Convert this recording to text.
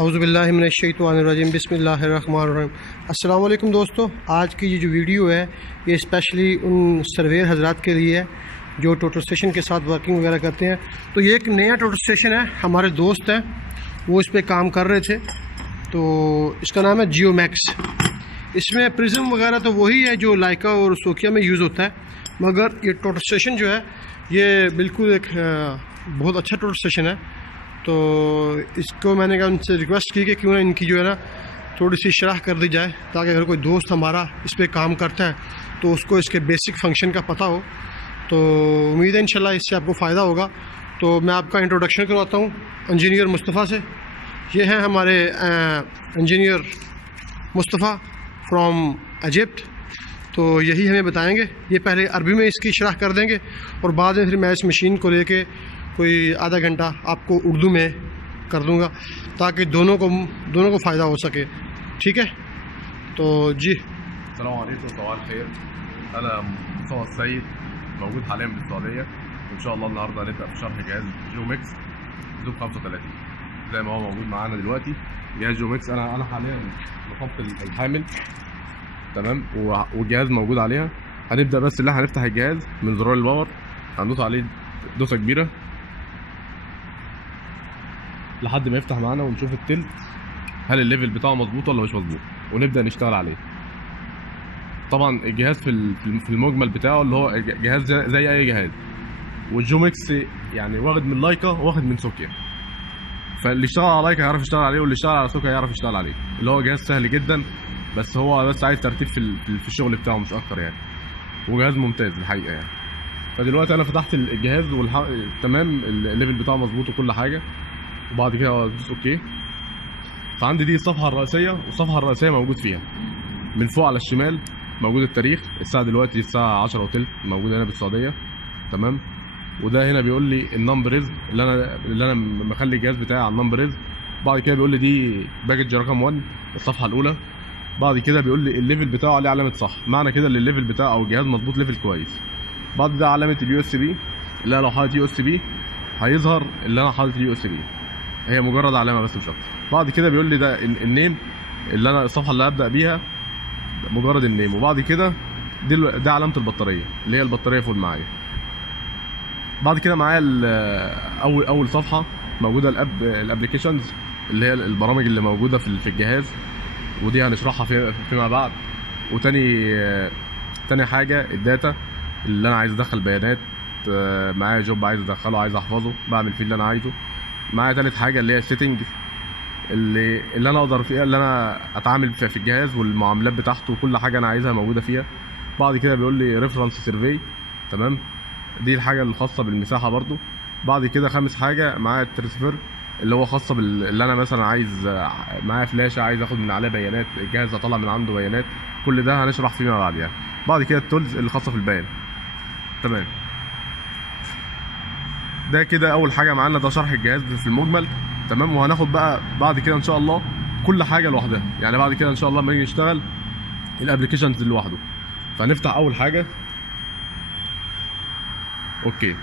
औज़ुबिल्लाहिमिनश्शैतानिर्रजीम बिस्मिल्लाहिर्रहमानिर्रहीम। अस्सलाम वालेकुम दोस्तों, आज की ये जो वीडियो है ये स्पेशली उन सर्वेयर हजरात के लिए है जो टोटल स्टेशन के साथ वर्किंग वगैरह करते हैं। तो ये एक नया टोटल स्टेशन है, हमारे दोस्त हैं वो इस पर काम कर रहे थे। तो इसका नाम है जियो मैक्स। इसमें प्रिज्म वगैरह तो वही है जो लाइका और सोकिया में यूज़ होता है, मगर ये टोटल स्टेशन जो है ये बिल्कुल एक बहुत अच्छा टोटल स्टेशन है। तो इसको मैंने कहा उनसे रिक्वेस्ट की कि क्यों ना इनकी जो है ना थोड़ी सी शरह कर दी जाए, ताकि अगर कोई दोस्त हमारा इस पर काम करता है तो उसको इसके बेसिक फंक्शन का पता हो। तो उम्मीद है इंशाल्लाह इससे आपको फ़ायदा होगा। तो मैं आपका इंट्रोडक्शन करवाता हूँ इंजीनियर मुस्तफ़ा से। ये हैं हमारे इंजीनियर मुस्तफ़ा फ्रॉम इजिप्ट। तो यही हमें बताएंगे। ये पहले अरबी में इसकी शरह कर देंगे और बाद में फिर मैं इस मशीन को लेके कोई आधा घंटा आपको उर्दू में कर दूंगा, ताकि दोनों को फ़ायदा हो सके। ठीक है, तो जी। السلام عليكم، صباح الخير. انا مصطفى السيد، موجود حاليا بالسعوديه، وان شاء الله النهارده هنبدا في شرح جهاز جو ميكس زوم 35 زي ما هو موجود معانا دلوقتي. جهاز جو ميكس انا حاليا نصبت الحامل تمام، والجهاز موجود عليها. هنبدا بس اللي هنفتح الجهاز من زرار الباور، هندوس عليه دوسه كبيره لحد ما يفتح معانا ونشوف التلت هل الليفل بتاعه مظبوط ولا مش مظبوط، ونبدا نشتغل عليه. طبعا الجهاز في المجمل بتاعه اللي هو جهاز زي اي جهاز، والجو ميكس يعني واخد من لايكا واخد من سوكيا، فاللي اشتغل على لايكا هيعرف يشتغل عليه، واللي اشتغل على سوكيا هيعرف يشتغل عليه. اللي هو جهاز سهل جدا، بس هو بس عايز ترتيب في الشغل بتاعه مش اكتر يعني. وجهاز ممتاز الحقيقه يعني. فدلوقتي انا فتحت الجهاز تمام، الليفل بتاعه مظبوط وكل حاجه، وبعد كده ادوس اوكي. فعندي دي الصفحه الرئيسيه، والصفحه الرئيسيه موجود فيها من فوق على الشمال موجود التاريخ. الساعه دلوقتي الساعه 10 وتلت، موجوده هنا بالسعوديه تمام. وده هنا بيقول لي النمبرز اللي انا مخلي الجهاز بتاعي على النمبرز. بعد كده بيقول لي دي باكج رقم 1 الصفحه الاولى. بعد كده بيقول لي الليفل بتاعه عليه علامه صح، معنى كده ان الليفل بتاعه او الجهاز مظبوط ليفل كويس. بعد ده علامه اليو اس بي، اللي انا لو حاطط يو اس بي هيظهر اللي انا حاطط اليو اس بي، هي مجرد علامه بس مش اكتر. بعد كده بيقول لي ده النيم اللي انا الصفحه اللي هبدا بيها، مجرد النيم. وبعد كده ده علامه البطاريه اللي هي البطاريه فول معايا. بعد كده معايا اول صفحه موجوده الابلكيشنز اللي هي البرامج اللي موجوده في الجهاز، ودي هنشرحها فيما بعد. تاني حاجه الداتا اللي انا عايز ادخل بيانات، معايا جوب عايز ادخله، عايز احفظه، بعمل فيه اللي انا عايزه. معايا تالت حاجه اللي هي السيتنج اللي انا اقدر فيها اللي انا اتعامل فيها في الجهاز، والمعاملات بتاعته وكل حاجه انا عايزها موجوده فيها. بعد كده بيقول لي ريفرنس سيرفي تمام، دي الحاجه الخاصه بالمساحه برضو. بعد كده خامس حاجه معايا الترانسفير اللي هو خاصه اللي انا مثلا عايز معايا فلاشه عايز اخد من عليها بيانات، الجهاز اطلع من عنده بيانات، كل ده هنشرح فيما بعد يعني. بعد كده التولز اللي خاصه في البيان تمام. ده كده اول حاجه معانا، ده شرح الجهاز في المجمل تمام. وهناخد بقى بعد كده ان شاء الله كل حاجه لوحدها يعني. بعد كده ان شاء الله لما نيجي نشتغل الابلكيشنز لوحده. فهنفتح اول حاجه اوكي.